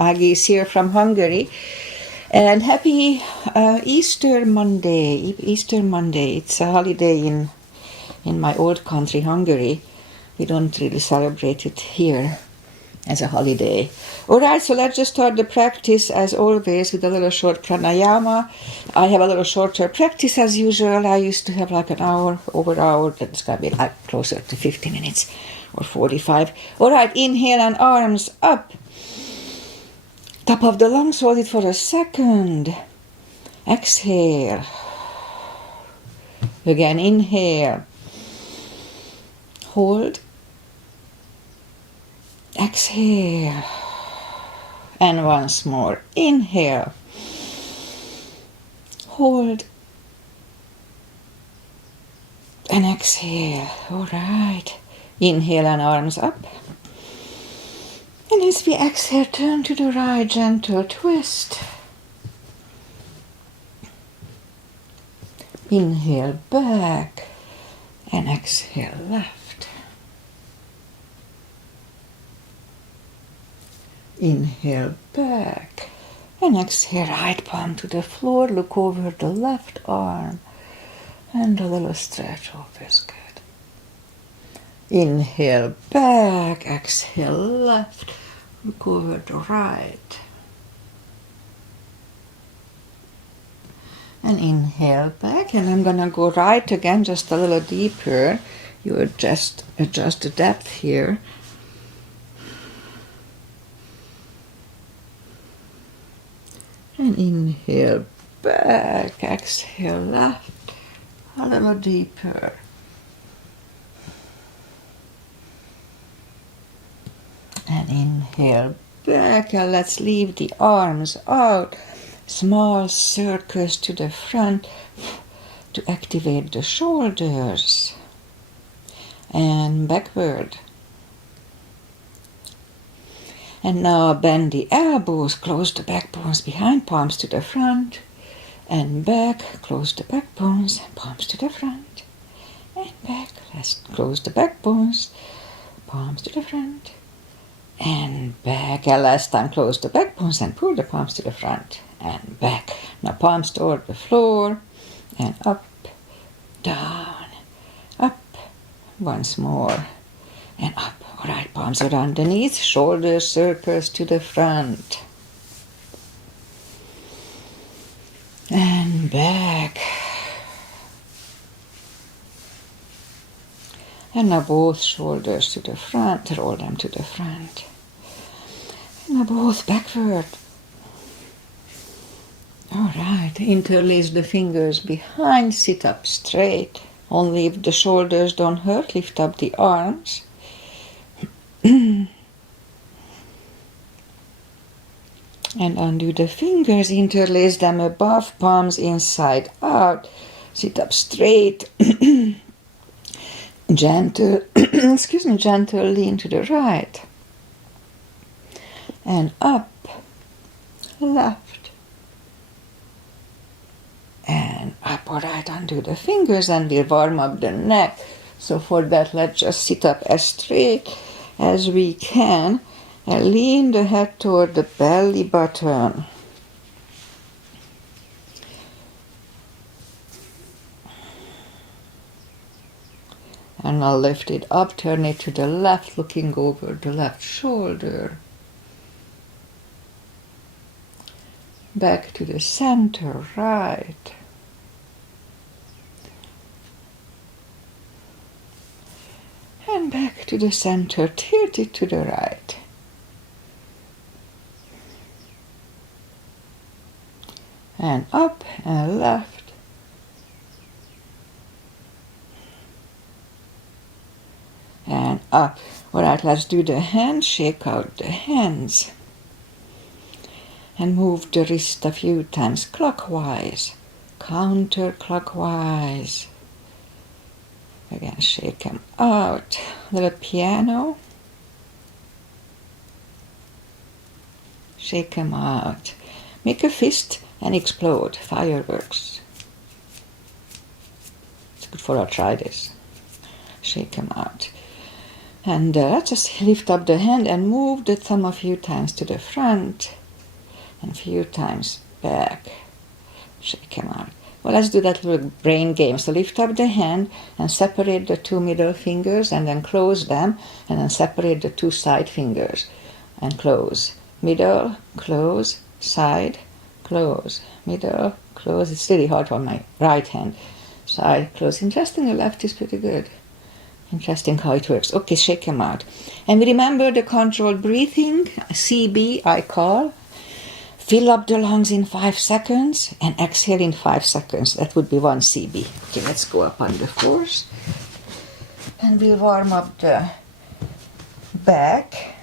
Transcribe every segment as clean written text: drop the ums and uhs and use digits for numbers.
Aggie is here from Hungary. And happy Easter Monday. Easter Monday. It's a holiday in my old country, Hungary. We don't really celebrate it here as a holiday. Alright, so let's just start the practice as always with a little short pranayama. I have a little shorter practice as usual. I used to have like an hour, over an hour. It's going to be like closer to 50 minutes or 45. Alright, inhale and arms up. Top of the lungs, hold it for a second. Exhale. Again, inhale. Hold. Exhale. And once more. Inhale. Hold. And exhale. All right. Inhale and arms up. And as we exhale, turn to the right, gentle twist. Inhale back. And exhale left. Inhale back and exhale, right palm to the floor, look over the left arm and a little stretch always good. Inhale back, exhale left, look over the right. And inhale back, and I'm gonna go right again, just a little deeper. You adjust the depth here. And inhale back, exhale left, a little deeper. And inhale back, and let's leave the arms out. Small circles to the front to activate the shoulders. And backward. And now bend the elbows, close the backbones behind, palms to the front, and back, close the backbones, palms to the front, and back, let's close the backbones, palms to the front, and back, and last time close the backbones and pull the palms to the front, and back. Now palms toward the floor, and up, down, up, once more, and up. Alright, palms are underneath, shoulders circles to the front. And back. And now both shoulders to the front, roll them to the front. And now both backward. Alright, interlace the fingers behind, sit up straight. Only if the shoulders don't hurt, lift up the arms. And undo the fingers, interlace them above, palms inside out, sit up straight, gentle, gentle lean to the right, and up, left, and up. All right, undo the fingers and we'll warm up the neck. So for that, let's just sit up as straight as we can and lean the head toward the belly button. And now lift it up, turn it to the left, looking over the left shoulder. Back to the center, right. And back to the center, tilt it to the right. And up and left. And up. All right, let's do the hands, shake out the hands. And move the wrist a few times clockwise, counterclockwise. Again, shake them out. Little piano. Shake them out. Make a fist and explode. Fireworks. It's good for a try this. Shake them out. And just lift up the hand and move the thumb a few times to the front and a few times back. Shake them out. Well, let's do that little brain game. So lift up the hand and separate the two middle fingers and then close them, and then separate the two side fingers and close. Middle, close, side, close, middle, close. It's really hard on my right hand. Side, close. Interesting, the left is pretty good. Interesting how it works. Okay, shake them out. And remember the controlled breathing, CB I call. Fill up the lungs in 5 seconds and exhale in 5 seconds. That would be 1 CB. Okay, let's go up on the floors. And we'll warm up the back.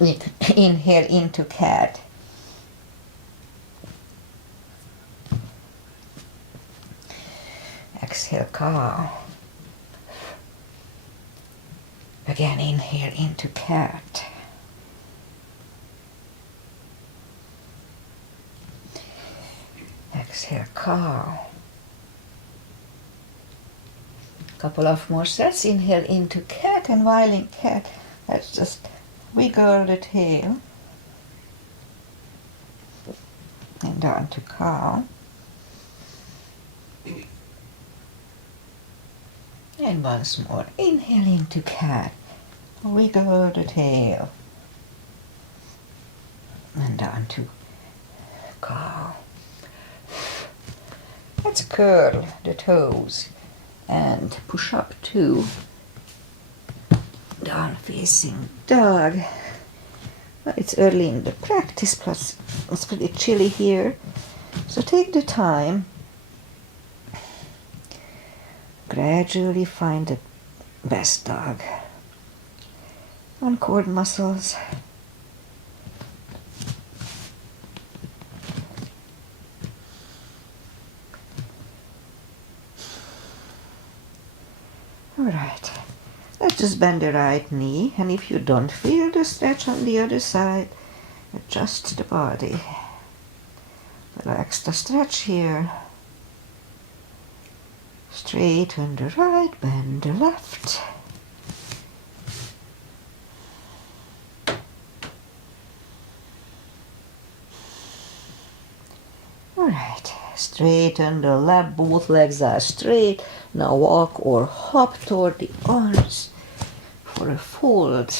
Inhale into cat. Exhale, cow. Again, inhale into cat. Exhale, cow. Couple of more sets. Inhale into cat, and while in cat, let's just wiggle the tail and down to cow. And once more, inhale into cat, wiggle the tail, and down to cow. Let's curl the toes and push up to down facing dog. Well, it's early in the practice, plus it's pretty chilly here, so take the time. Gradually find the best dog. On core muscles. Alright, let's just bend the right knee, and if you don't feel the stretch on the other side, adjust the body. Relax the stretch here. Straighten the right, bend the left. Alright, straighten the left, both legs are straight. Now walk or hop toward the arms for a fold.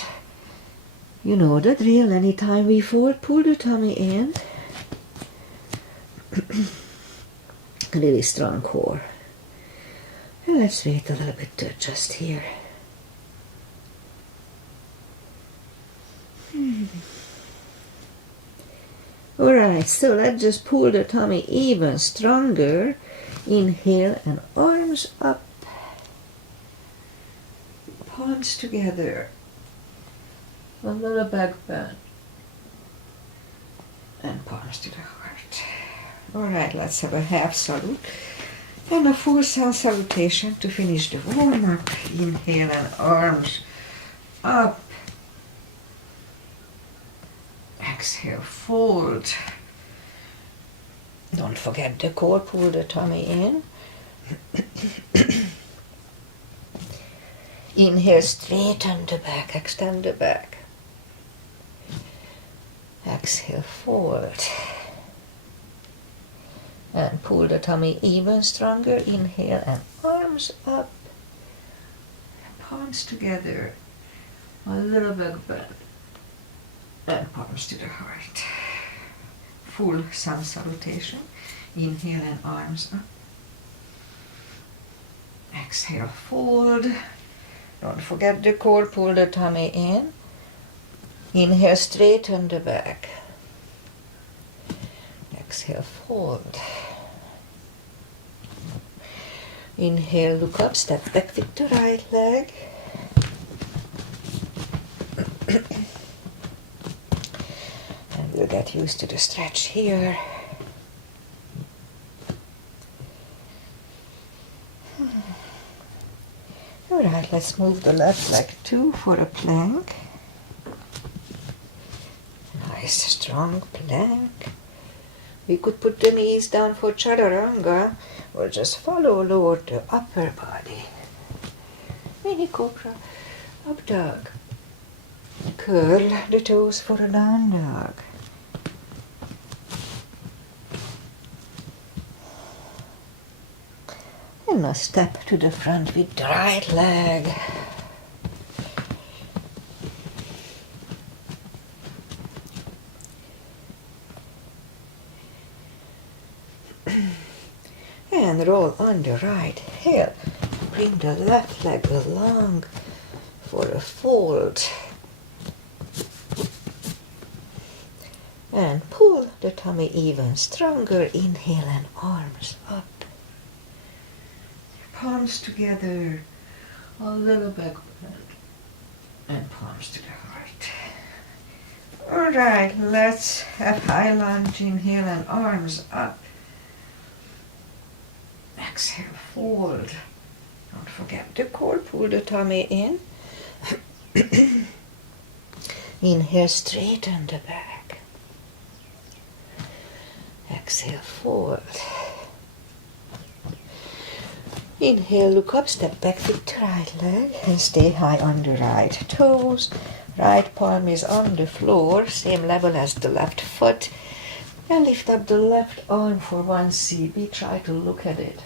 You know the drill, anytime we fold, pull the tummy in. Really strong core. And let's wait a little bit to adjust here. Alright, so let's just pull the tummy even stronger. Inhale and arms up. Palms together. A little back bend. And palms to the heart. Alright, let's have a half salute. And a full sun salutation to finish the warm-up. Inhale and arms up. Exhale, fold. Don't forget the core, pull the tummy in. Inhale, straighten the back, extend the back. Exhale, fold. And pull the tummy even stronger. Inhale and arms up. Palms together. A little back bend. And palms to the heart. Full sun salutation. Inhale and arms up. Exhale, fold. Don't forget the core, pull the tummy in. Inhale, straighten the back. Exhale, fold. Inhale, look up, step back with the right leg. And we'll get used to the stretch here. Alright, let's move the left leg too for a plank. Nice strong plank. We could put the knees down for chaturanga or just follow lower the upper body. Mini cobra. Up dog. Curl the toes for a down dog. And now step to the front with the right leg. And roll on the right heel. Bring the left leg along for a fold. And pull the tummy even stronger. Inhale and arms up. Palms together. A little backward. And palms to the heart. Alright, let's have high lunge. Inhale and arms up. Exhale, fold. Don't forget the core. Pull the tummy in. Inhale, straighten the back. Exhale, fold. Inhale, look up, step back with the right leg and stay high on the right toes. Right palm is on the floor, same level as the left foot. And lift up the left arm for 1 CB. Try to look at it.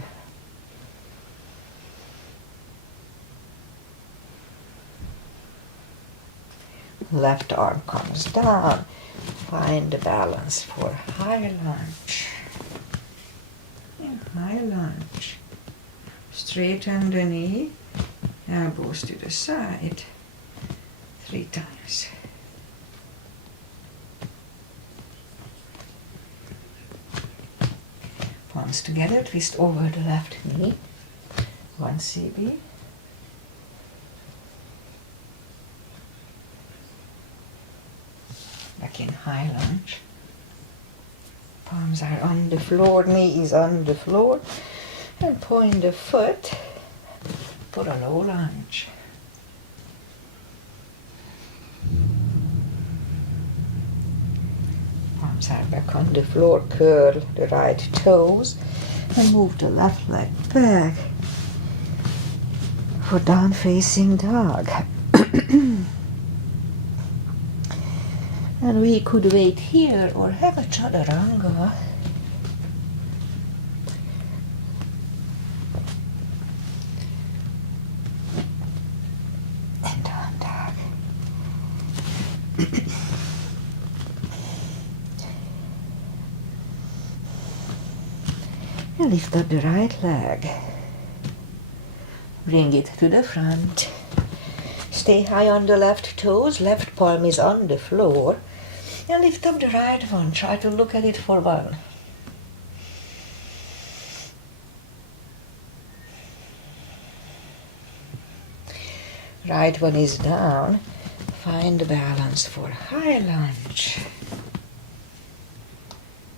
Left arm comes down. Find the balance for high lunge. And high lunge. Straighten the knee. Elbows to the side. 3 times. Palms together, twist over the left knee. 1 CB. Back in high lunge. Palms are on the floor, knee is on the floor. And point the foot for a low lunge. Palms are back on the floor, curl the right toes and move the left leg back for down facing dog. And we could wait here or have a chaturanga. And down dog. And lift up the right leg. Bring it to the front. Stay high on the left toes. Left palm is on the floor. And lift up the right one. Try to look at it for 1. Right one is down. Find the balance for high lunge.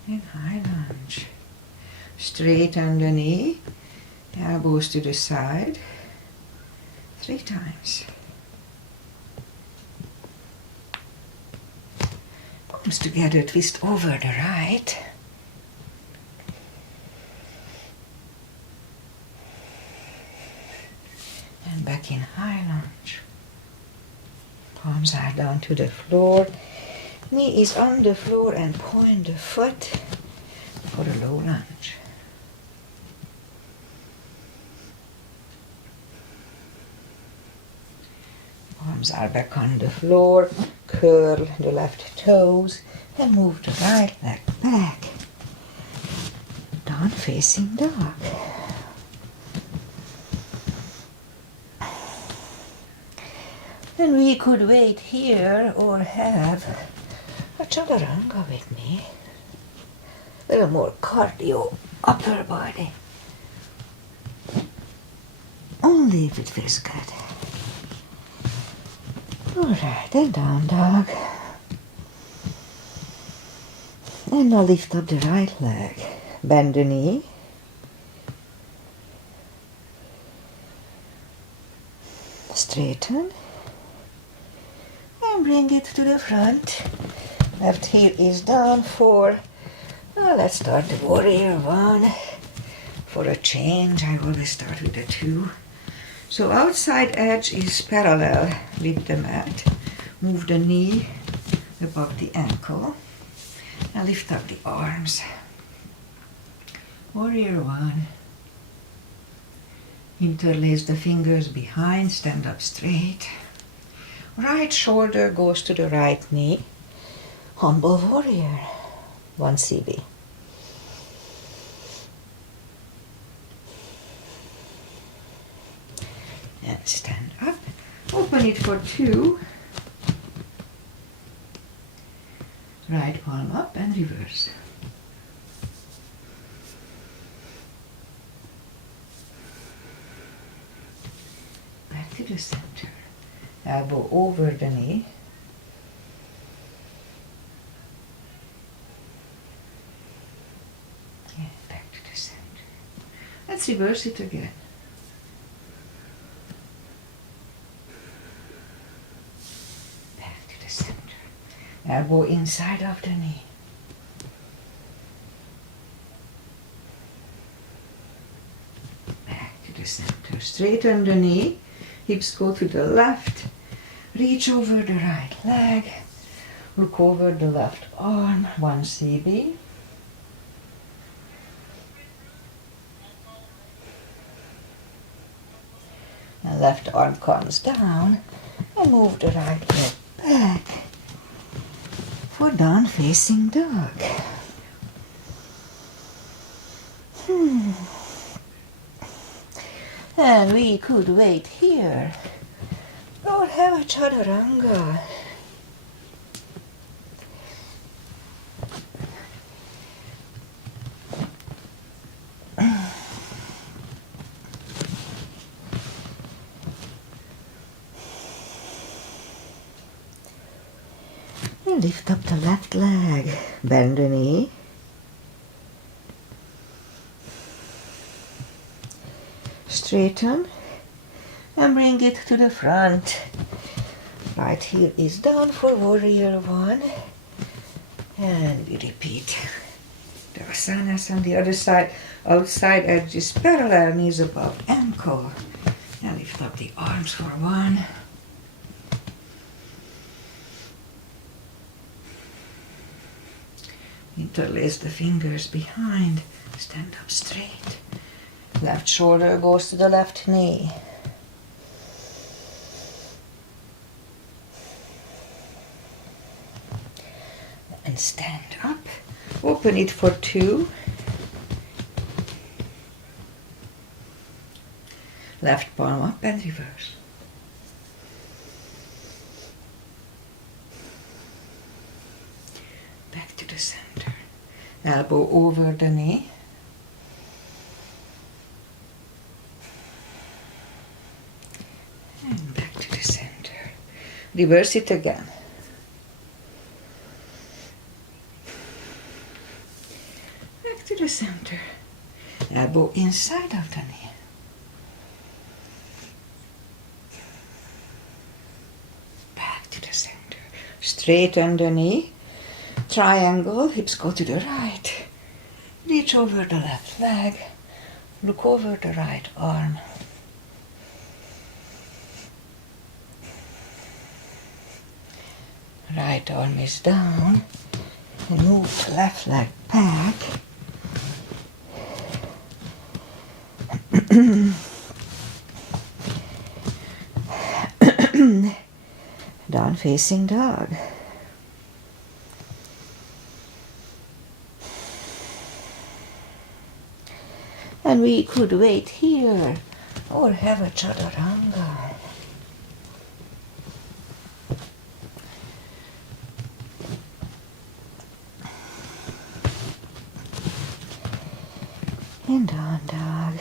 And high lunge. Straighten the knee. Elbows to the side. 3 times. Palms together, twist over the right. And back in high lunge. Palms are down to the floor. Knee is on the floor and point the foot for a low lunge. Palms are back on the floor. Curl the left toes and move the right leg back. Down facing dog. And we could wait here or have a chaturanga with me. A little more cardio, upper body. Only if it feels good. Alright, and down dog. And now lift up the right leg. Bend the knee. Straighten. And bring it to the front. Left heel is down for, let's start the warrior 1. For a change, I always start with the 2. So outside edge is parallel with the mat. Move the knee above the ankle and lift up the arms. Warrior one. Interlace the fingers behind, stand up straight. Right shoulder goes to the right knee. Humble warrior. 1 CB. And stand up. Open it for 2. Right palm up and reverse. Back to the center. Elbow over the knee. And back to the center. Let's reverse it again. Back to the center. Elbow inside of the knee. Back to the center. Straighten the knee. Hips go to the left. Reach over the right leg. Look over the left arm. 1 CB. And left arm comes down. And move the right leg back for down facing dog. And we could wait here or have a chaturanga. And lift up the left leg, bend the knee. Straighten and bring it to the front. Right heel is down for warrior one. And we repeat the asanas on the other side. Outside edge is parallel, knees above ankle. And lift up the arms for 1. Interlace the fingers behind. Stand up straight. Left shoulder goes to the left knee. And stand up. Open it for 2. Left palm up and reverse. Back to the center. Elbow over the knee. And back to the center. Reverse it again. Back to the center. Elbow inside of the knee. Back to the center. Straighten the knee. Triangle, hips go to the right. Reach over the left leg. Look over the right arm. Right arm is down. And move the left leg back. Down facing dog. And we could wait here or have a chaturanga. And down dog.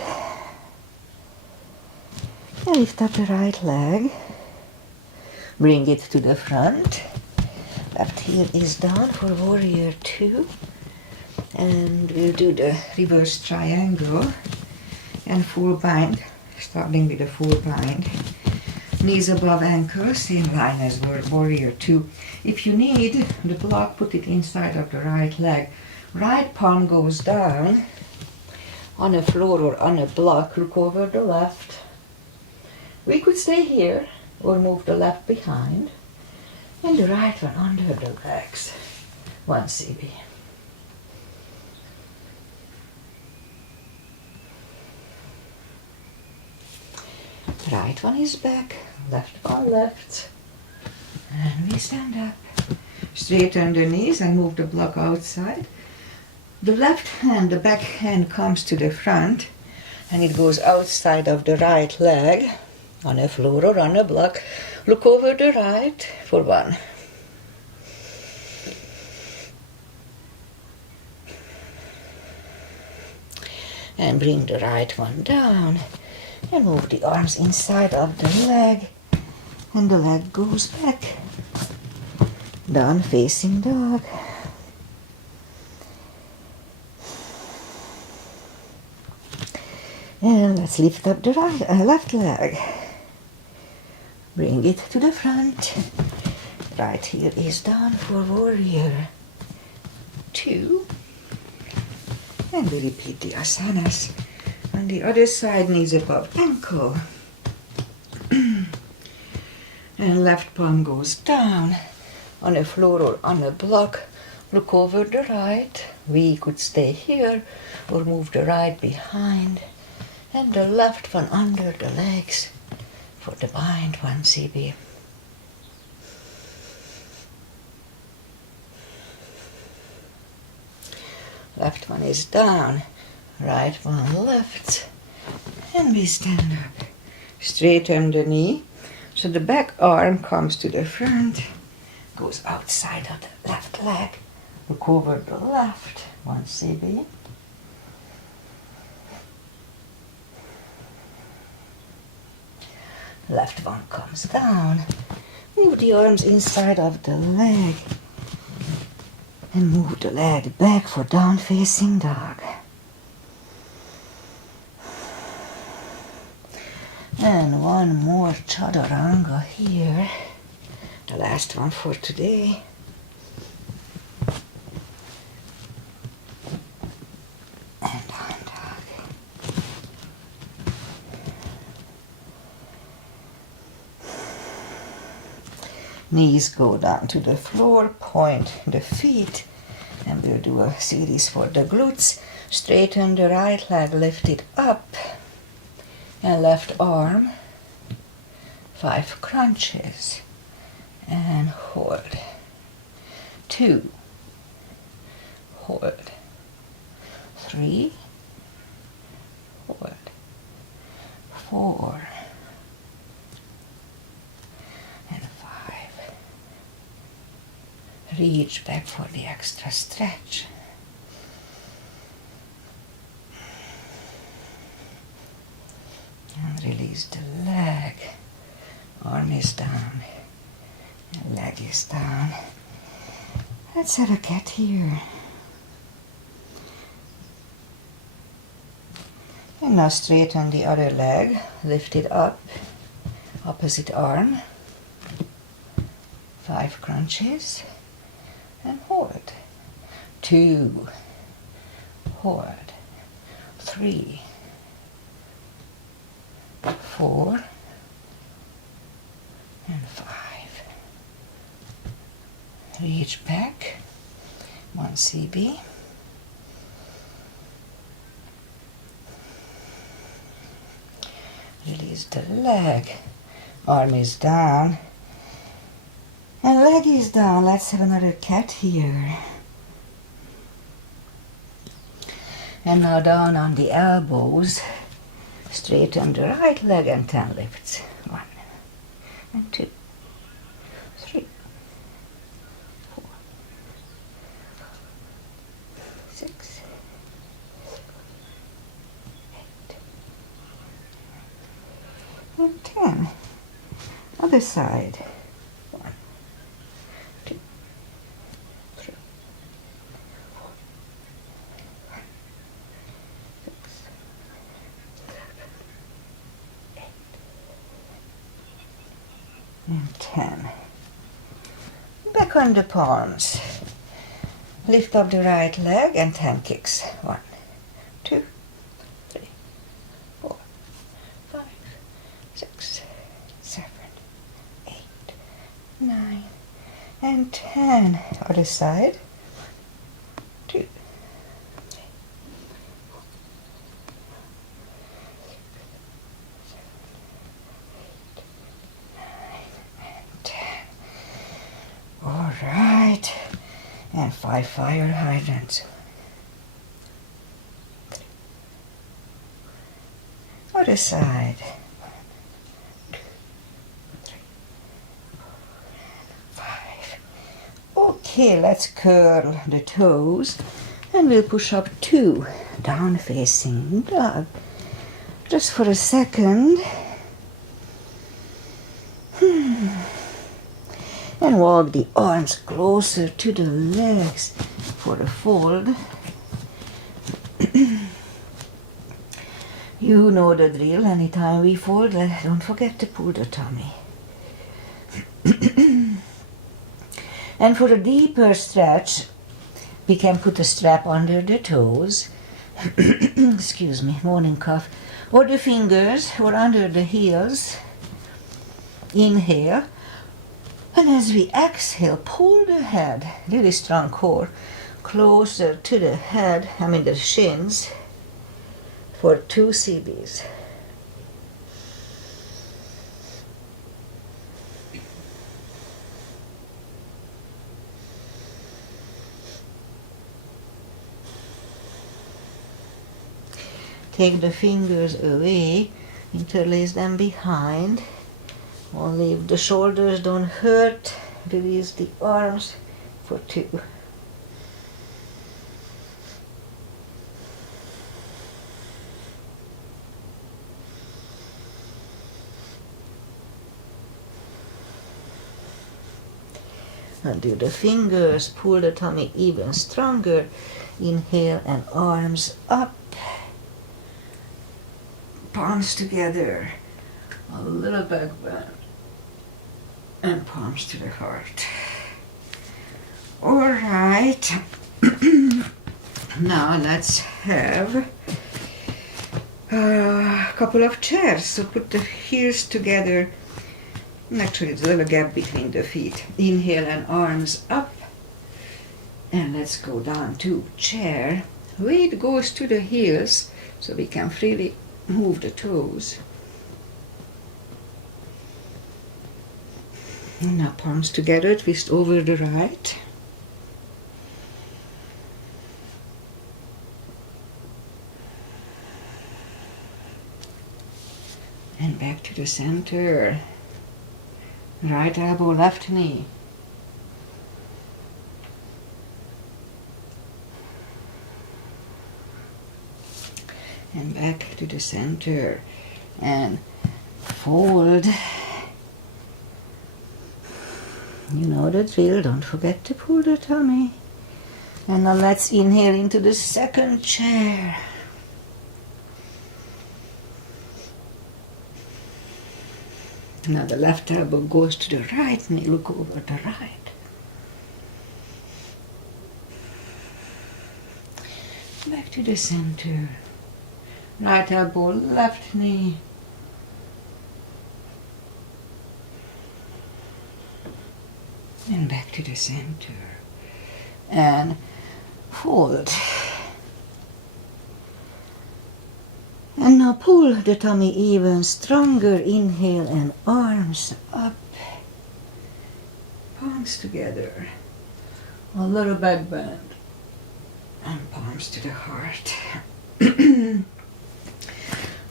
And lift up the right leg. Bring it to the front. Left heel is down for warrior 2. And we'll do the reverse triangle and full bind, starting with a full bind. Knees above ankle, same line as warrior 2. If you need the block, put it inside of the right leg. Right palm goes down on a floor or on a block. Look over the left. We could stay here or move the left behind and the right one under the legs. 1 CB. Right one is back, left one left. And we stand up. Straighten the knees and move the block outside. The left hand, the back hand comes to the front and it goes outside of the right leg on a floor or on a block. Look over the right for 1. And bring the right one down and move the arms inside of the leg and the leg goes back. Down facing dog. And let's lift up the left leg. Bring it to the front. Right heel is down for warrior 2. And we repeat the asanas. On the other side, knees above ankle. And left palm goes down on a floor or on a block. Look over the right. We could stay here or move the right behind. And the left one under the legs for the bind 1 CB. Left one is down, right one left, and we stand up. Straighten the knee, so the back arm comes to the front, goes outside of the left leg, look over the left, 1 CB. Left one comes down, move the arms inside of the leg, and move the leg back for down facing dog. And 1 more chaturanga here, the last one for today. And down dog. Knees go down to the floor, point the feet, and we'll do a series for the glutes. Straighten the right leg, lift it up, and left arm, 5 crunches, and hold. 2, hold. 3, hold. 4, and 5. Reach back for the extra stretch. And release the leg. Arm is down. Leg is down. Let's have a cat here. And now straighten the other leg. Lift it up. Opposite arm. 5 crunches. And hold. 2. Hold. 3. 4. And 5. Reach back. 1 CB. Release the leg. Arm is down. And leg is down. Let's have another cat here. And now down on the elbows. Straighten the right leg and 10 lifts. 1 and 2, 3, 4, 6, 8, and 10. Other side. 1, 2, 3, 4, 5, 6, 7, 8, and 10. Back on the palms. Lift up the right leg and 10 kicks. 1, 2, 3, 4, 5, 6, 9, and 10. Other side. 2, 10. All right. And 5 fire hydrants. Other side. 1, 2, 3, 4, 5. Okay, let's curl the toes and we'll push up 2 down facing dog. Just for a second. And walk the arms closer to the legs for a fold. You know the drill. Anytime we fold, don't forget to pull the tummy. And for a deeper stretch, we can put a strap under the toes. Excuse me, morning cough. Or the fingers, or under the heels. Inhale. And as we exhale, pull the head, really strong core, closer to the head, the shins, for 2 CBs. Take the fingers away, interlace them behind. Only if the shoulders don't hurt, release the arms for 2. Undo the fingers, pull the tummy even stronger. Inhale and arms up. Palms together. A little back bend. And palms to the heart. All right. Now let's have a couple of chairs. So put the heels together. Actually, there's a little gap between the feet. Inhale and arms up. And let's go down to chair. Weight goes to the heels so we can freely move the toes. And now palms together, twist over the right. And back to the center. Right elbow, left knee. And back to the center. And fold. You know the drill, don't forget to pull the tummy. And now let's inhale into the second chair. Now the left elbow goes to the right knee, look over the right. Back to the center. Right elbow, left knee. And back to the center. And fold. And now pull the tummy even stronger. Inhale and arms up. Palms together. A little back bend. And palms to the heart.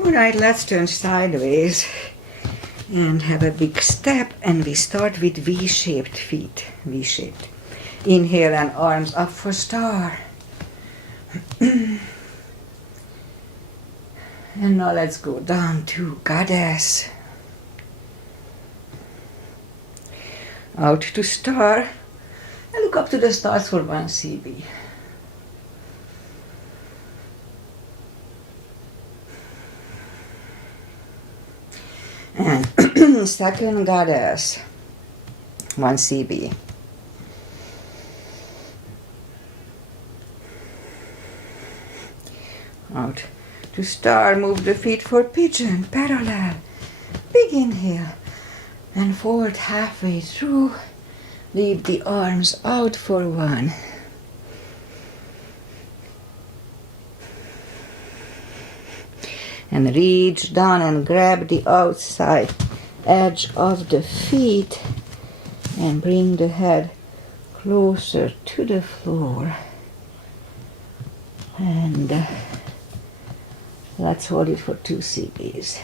All right, let's turn sideways and have a big step, and we start with V-shaped feet. V-shaped. Inhale and arms up for star. And now let's go down to goddess. Out to star. And look up to the stars for 1 CB. And second goddess, 1 CB. Out to star, move the feet for pigeon, parallel. Big inhale. And forward halfway through, leave the arms out for 1. And reach down and grab the outside edge of the feet and bring the head closer to the floor. And let's hold it for 2 CBs.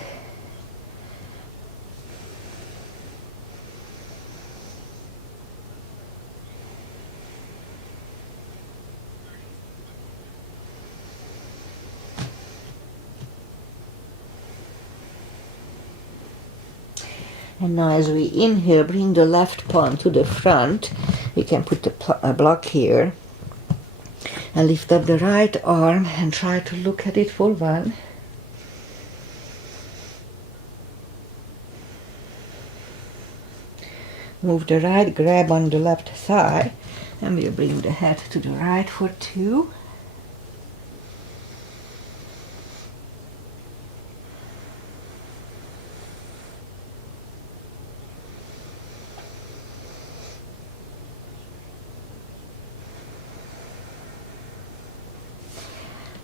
And now as we inhale, bring the left palm to the front. We can put a block here. And lift up the right arm and try to look at it for 1. Move the right, grab on the left thigh. And we'll bring the head to the right for 2.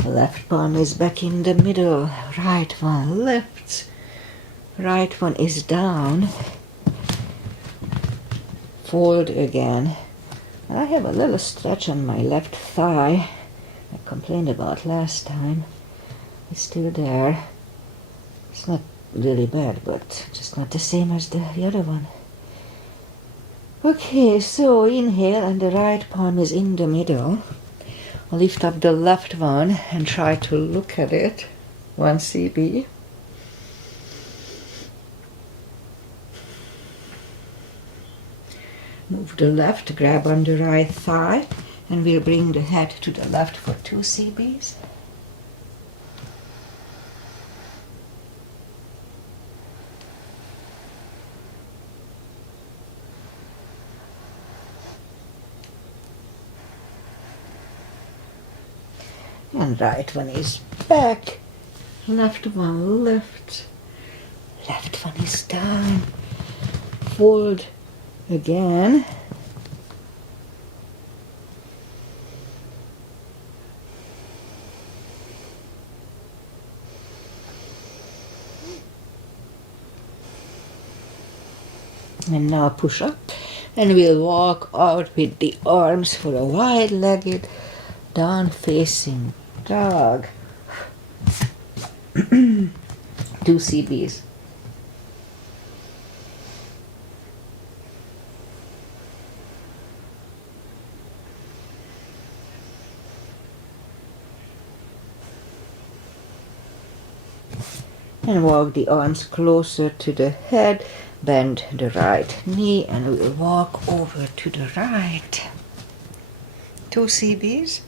Left palm is back in the middle, right one lifts, right one is down, fold again. I have a little stretch on my left thigh I complained about last time. It's still there. It's not really bad, but just not the same as the other one. Okay, so inhale and the right palm is in the middle. Lift up the left one and try to look at it. 1 CB. Move the left, grab on the right thigh, and we'll bring the head to the left for 2 CBs. And right one is back, left one lifts, left one is down, fold again, and now push up, and we'll walk out with the arms for a wide-legged down facing dog. 2 CBs. And walk the arms closer to the head, bend the right knee, and we'll walk over to the right. 2 CBs.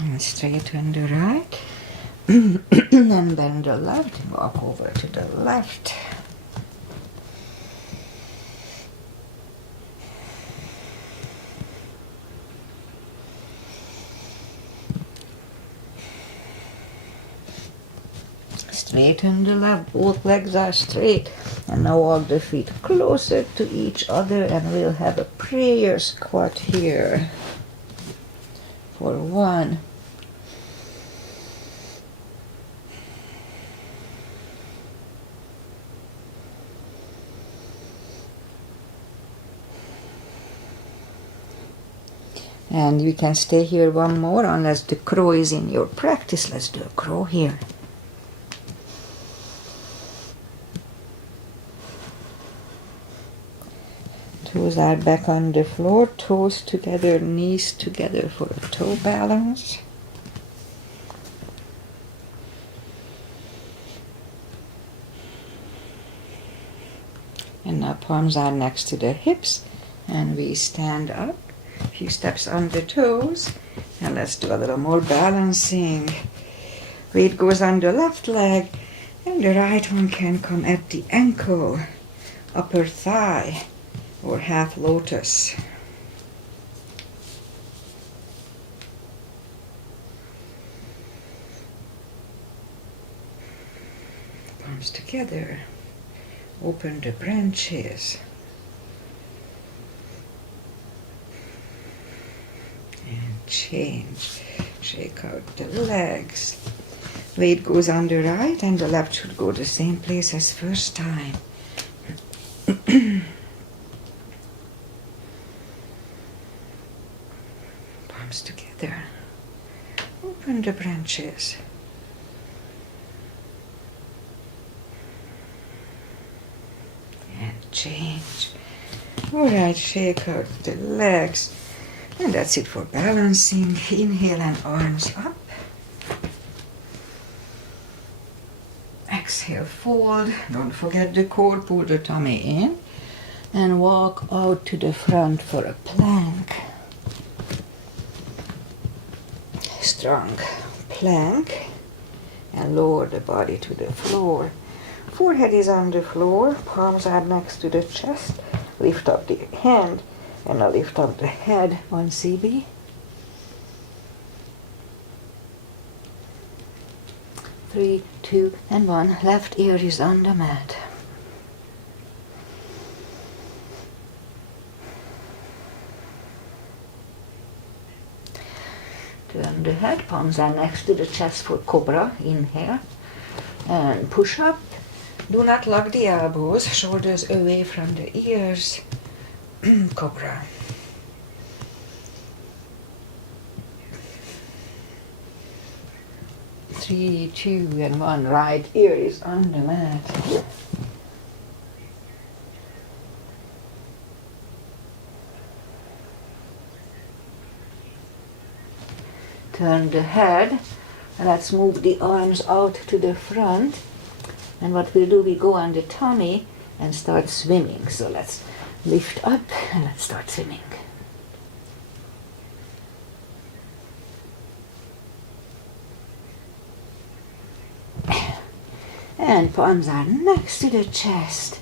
And straighten the right, and bend the left, walk over to the left. Straighten the left, both legs are straight, and now walk the feet closer to each other, and we'll have a prayer squat here for 1. And you can stay here 1 more unless the crow is in your practice. Let's do a crow here. Toes are back on the floor, toes together, knees together for a toe balance. And now palms are next to the hips, and we stand up. A few steps on the toes, and let's do a little more balancing. Weight goes on the left leg, and the right one can come at the ankle, upper thigh, or half lotus. Palms together. Open the branches. And change. Shake out the legs. Weight goes on the right and the left should go the same place as first time. Palms together. Open the branches. And change. Alright, shake out the legs. And that's it for balancing. Inhale and arms up. Exhale, fold. Don't forget the core. Pull the tummy in. And walk out to the front for a plank. Strong plank. And lower the body to the floor. Forehead is on the floor. Palms are next to the chest. Lift up the hand. And now lift up the head on CB. Three, two, and one. Left ear is on the mat. Turn the head. Palms are next to the chest for cobra. Inhale. And push up. Do not lock the elbows. Shoulders away from the ears. Cobra. Three, two, and one. Right ear is on the mat. Turn the head. Let's move the arms out to the front. And what we'll do, we go on the tummy and start swimming. So let's lift up and let's start swimming. And palms are next to the chest.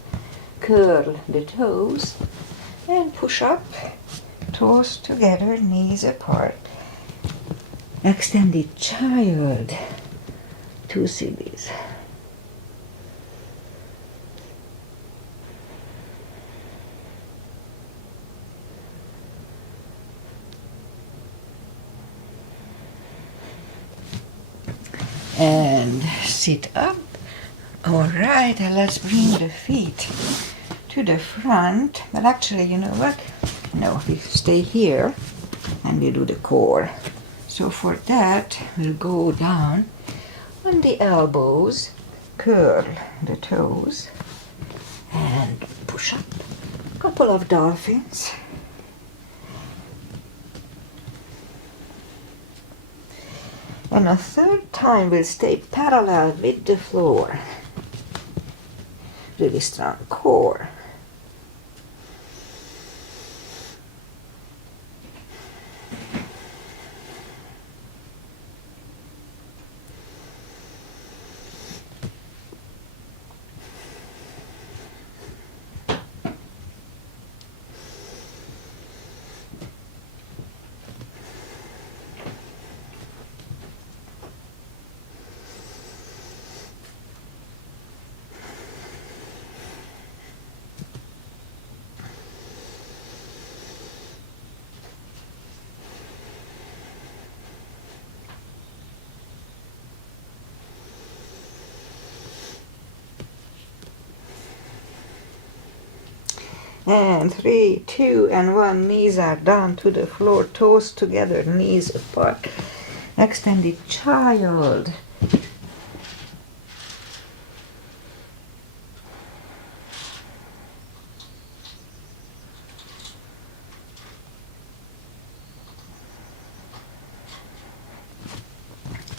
Curl the toes and push up. Toes together, knees apart. Extended child. 2 CBs. And sit up. All right, and let's bring the feet to the front. But actually, you know what? No, we stay here and we do the core. So for that, we'll go down on the elbows, curl the toes, and push up. A couple of dolphins. And a third time we'll stay parallel with the floor. Really strong core. And 3, 2, and 1. Knees are down to the floor, toes together, knees apart. Extended child.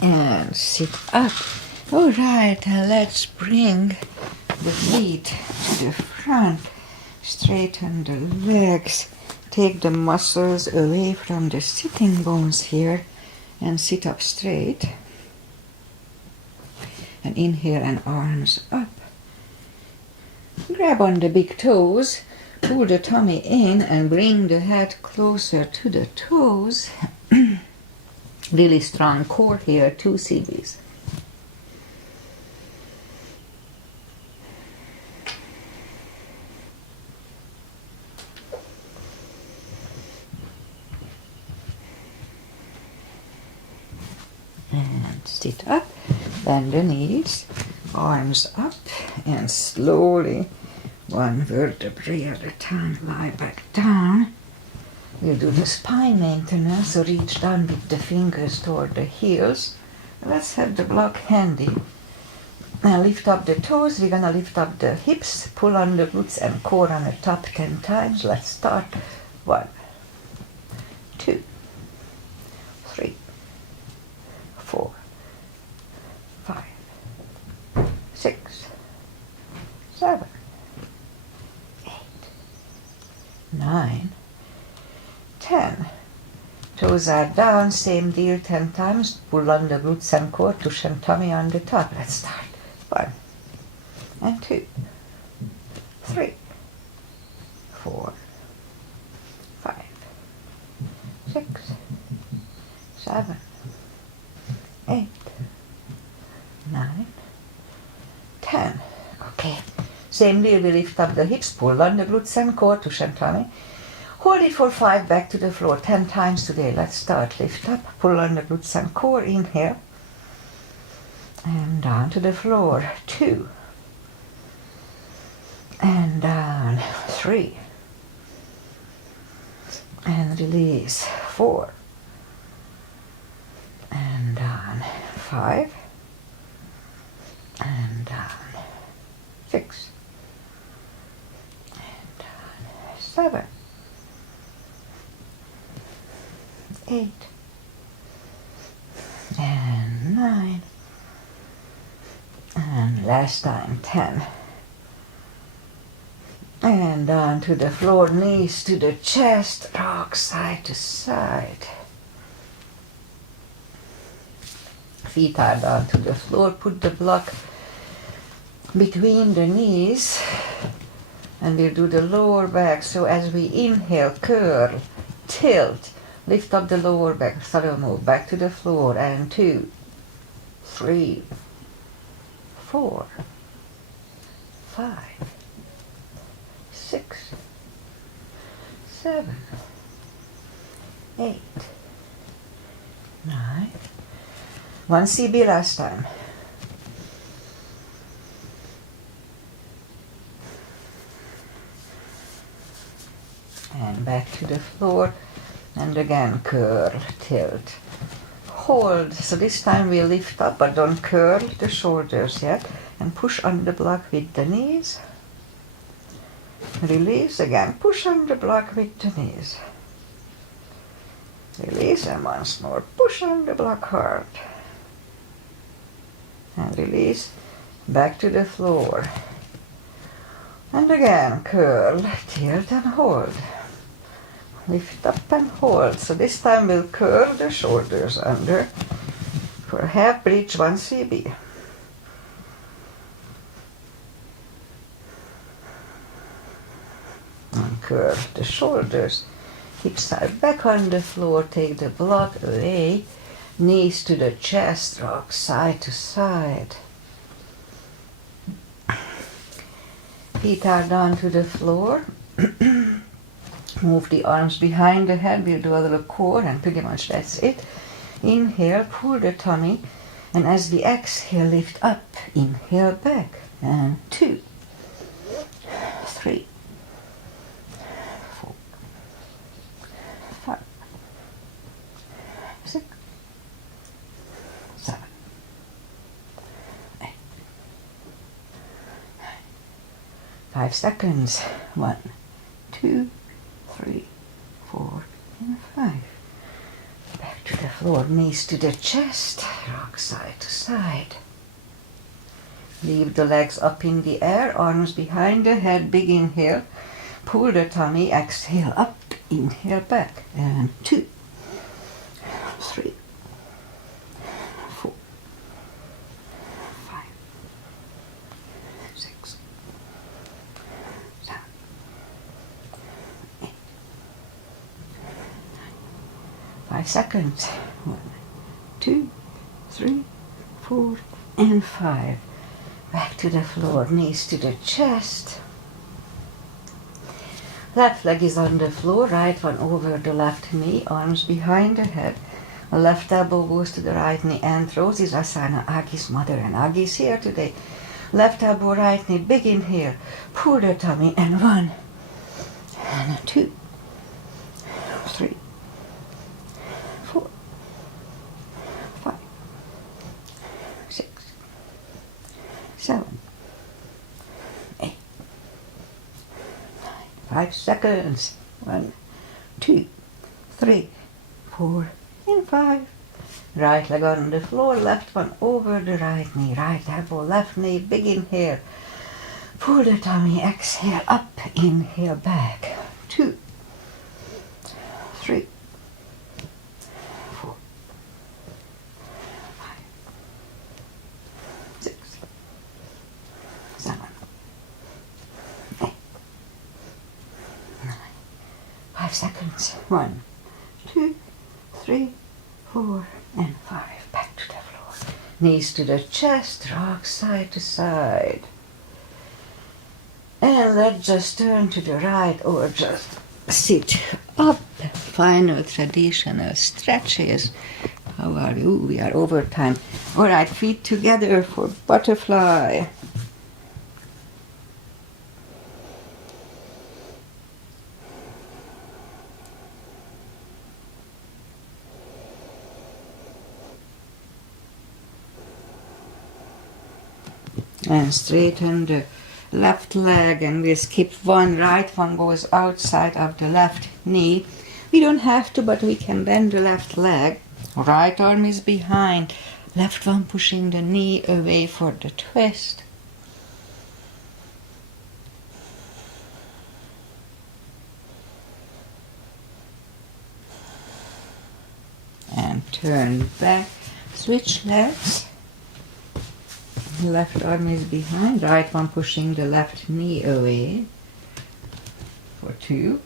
And sit up. All right, and let's bring the feet to the front. Straighten the legs. Take the muscles away from the sitting bones here and sit up straight. And inhale and arms up. Grab on the big toes. Pull the tummy in and bring the head closer to the toes. Really strong core here, 2 CBs. and sit up, bend the knees, arms up, and slowly, one vertebrae at a time, lie back down. We'll do the spine maintenance, so reach down with the fingers toward the heels. Let's have the block handy. Now lift up the toes, we're gonna lift up the hips, pull on the glutes and core on the top 10 times. Let's start. 1, 2, 3, 4, 5, 6, 7, 8, 9, 10. Toes are down, same deal 10 times. Pull on the glutes and core, tush and tummy on the top. Let's start. 1 and 2, 3, 4, 5, 6, 7, 8, 9, 10. Okay. Same deal, we lift up the hips, pull on the glutes and core, tush and tummy. Hold it for 5, back to the floor 10 times today. Let's start. Lift up, pull on the glutes and core, inhale. And down to the floor, 2. And down, 3. And release, 4. And down, 5. And down, 6. And down, 7. 8. And 9. And last time, 10. And down to the floor, knees to the chest, rock side to side. Feet are down to the floor, put the block between the knees. And we'll do the lower back, so as we inhale, curl, tilt, lift up the lower back, slow move, back to the floor, and 2, 3, 4, 5, 6, 7, 8, 9. 1 CB last time. And back to the floor, and again curl, tilt, hold. So this time we lift up, but don't curl the shoulders yet, and push on the block with the knees. Release again, push on the block with the knees. Release, and once more, push on the block hard. And release, back to the floor. And again, curl, tilt and hold. Lift up and hold. So this time we'll curl the shoulders under for half bridge 1 CB. And curl the shoulders. Hips are back on the floor. Take the block away. Knees to the chest. Rock side to side. Feet are down to the floor. Move the arms behind the head. We'll do a little core, and pretty much that's it. Inhale, pull the tummy, and as we exhale, lift up. Inhale back, and 2, 3, 4, 5, 6, 7, 8, 9. 5 seconds. 1, 2, 3, 4, and 5. Back to the floor, knees to the chest, rock side to side. Leave the legs up in the air, arms behind the head, big inhale. Pull the tummy, exhale up, inhale back, and 2, 3, 4, 5, 6, 7, 8, 5 seconds. 1, 2, 3, 4, and 5. Back to the floor, knees to the chest. Left leg is on the floor, right one over the left knee, arms behind the head. Left elbow goes to the right knee and Rosie's Asana, Agi's mother, and Agi's here today. Left elbow, right knee, big inhale. Pull the tummy, and 1, and 2, 3, 4, 5, 6, 7, 8, 9. 5 seconds. 1, 2, 3, 4, and 5. Right leg on the floor, left one over the right knee, right elbow, left knee, big inhale. Pull the tummy, exhale, up, inhale, back. 2, 3, 4, 5, 6, 7, 8, 9. 5 seconds. 1, 2, 3, 4, and 5. Back to the floor. Knees to the chest, rock side to side. And let's just turn to the right or just sit up. Final traditional stretches. How are you? We are over time. All right, feet together for butterfly. And straighten the left leg, and we skip one. Right one goes outside of the left knee. We don't have to, but we can bend the left leg. Right arm is behind. Left one pushing the knee away for the twist. And turn back. Switch legs. Left arm is behind, right one pushing the left knee away for 2.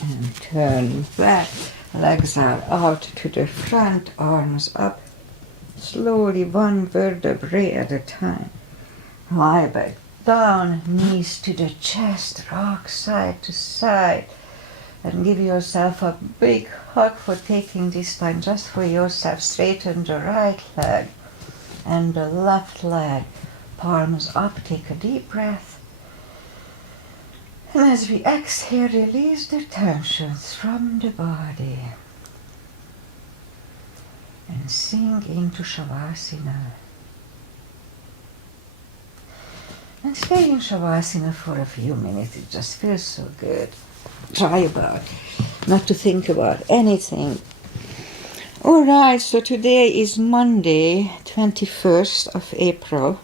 And turn back, legs are out to the front, arms up, slowly 1 vertebrae at a time. Lie back down, knees to the chest, rock side to side, and give yourself a big hug for taking this time just for yourself. Straighten the right leg and the left leg, palms up, take a deep breath. And as we exhale, release the tensions from the body and sink into Shavasana. And stay in Shavasana for a few minutes. It just feels so good. Try about not to think about anything. All right, so today is Monday, 21st of April.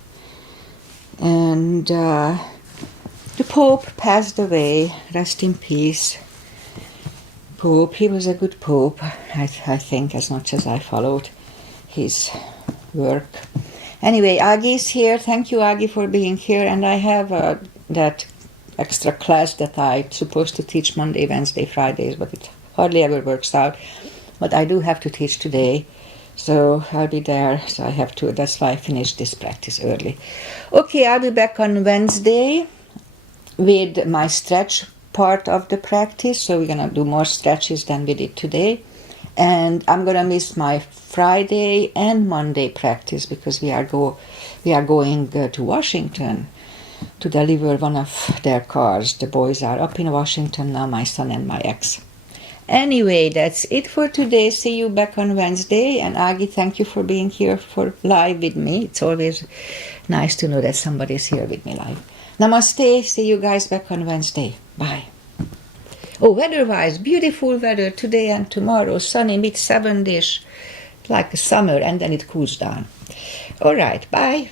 And the Pope passed away. Rest in peace. Pope, he was a good Pope, I think, as much as I followed his work. Anyway, Agi is here. Thank you, Agi, for being here. And I have that extra class that I'm supposed to teach Monday, Wednesday, Fridays, but it hardly ever works out. But I do have to teach today, so I'll be there. So I have to, that's why I finished this practice early. Okay, I'll be back on Wednesday with my stretch part of the practice. So we're going to do more stretches than we did today. And I'm going to miss my Friday and Monday practice because we are going to Washington to deliver one of their cars. The boys are up in Washington now, my son and my ex. Anyway, that's it for today. See you back on Wednesday. And Agi, thank you for being here for live with me. It's always nice to know that somebody's here with me live. Namaste. See you guys back on Wednesday. Bye. Oh, weather-wise, beautiful weather today and tomorrow, sunny, mid-70s, like summer, and then it cools down. All right, bye.